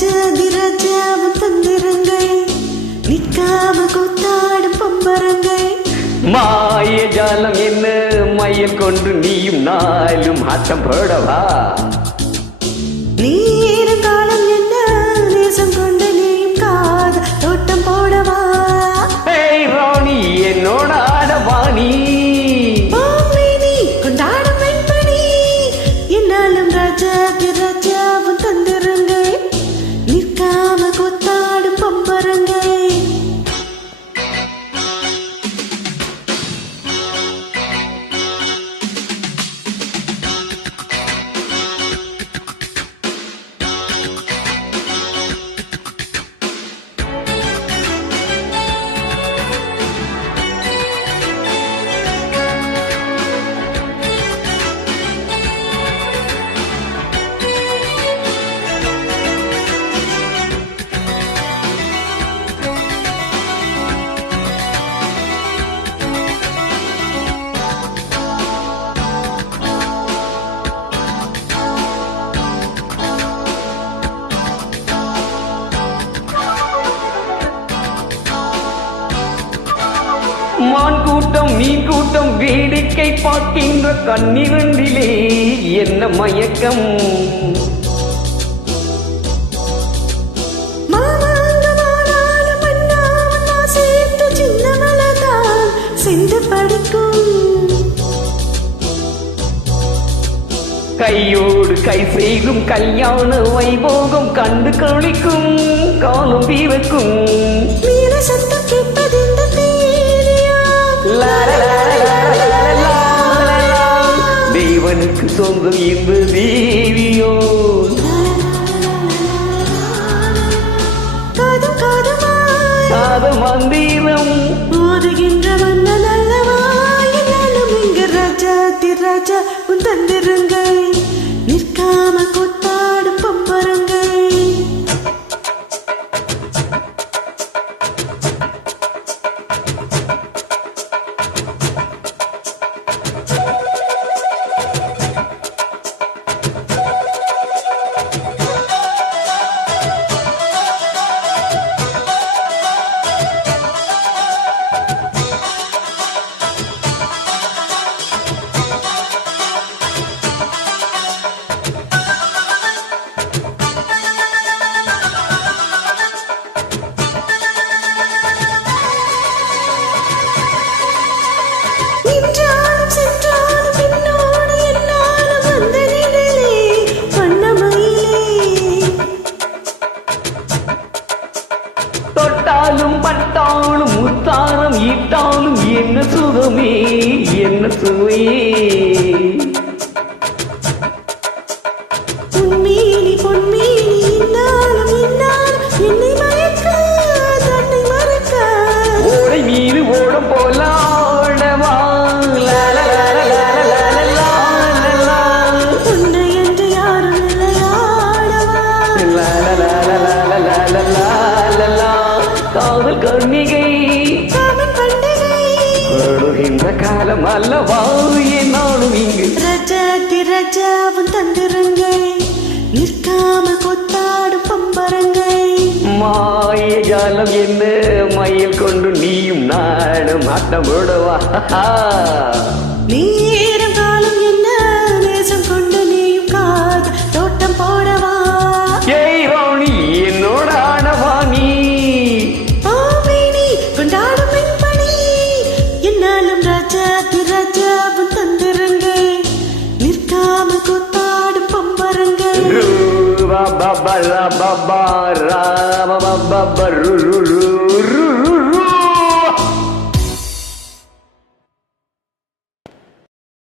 ராஜாவும் தந்திரங்கள் நிற்காம கூத்தாடும் பம்பரங்கள் மாய ஜாலம் என்ன மயில் கொண்டு நீயும் நாளும் ஆட்டம் போடவா நீரும் காலம் என்ன நேசம் கொண்டு நீயும் காத தோட்டம் போடவா ராணி என்னோட ஆடவாணி கொண்டாடும் வெண்பணி என்னாலும் ராஜாவும் தந்திரங்கள் நிற்காம கூத்தாடும் பம்பரங்கள் மான் கூட்டம் மீன் கூட்டம் வேடிக்கை பார்க்கின்ற கண்ணிரண்டிலே என்ன மயக்கம் கையோடு கை செய்கும் கல்யாண வைபோகம் கண்டு கழிக்கும் காலம் வீரக்கும் சத்தம் கேட்பது தேவனுக்கு சொந்தம் இந்த தேவியோ காதம் மந்திரம் ஓதுகின்ற மன்னன் அல்லவா என்னாலும் இங்கு ராஜா உன் தந்திரங்கள் நிற்காம கூத்தாடும் பம்பரங்கள் தொட்டாலும் பட்டாலும் முத்தாரம் ஈட்டாலும் என்ன சுகமே என்ன சுவையே உன்மீனி பொன்மீனி இன்னாலும் என்னை மயக்க தன்னை மறக்க ஓடை மீது ஓடம் போல ஆடவா உன்னை என்று யாரும் இல்லையாடவா காதல் கண்ணிகை படுகின்ற காலம் அல்லவா என்னாலும் இங்கு ராஜாவும் தந்திரங்கள் நிற்காம கொத்தாடும் பம்பரங்கள் மாய ஜாலம் என்ன மயில் கொண்டு நீயும் நாடும் ஆட்டம் போடவா நீரும் காலம் என்ன நேசம் கொண்டு நீயும் காத தோட்டம் போடவா ராணி என்னோட ஆடவாணி கொண்டாடும் வெண்பணி என்னாலும் ராஜாவும் தந்திரங்கள் நிற்காம கூத்தாடும் பம்பரங்கள் ரூ பா பா ரா பா பா ரா பா பா ரூ ரூ ரூ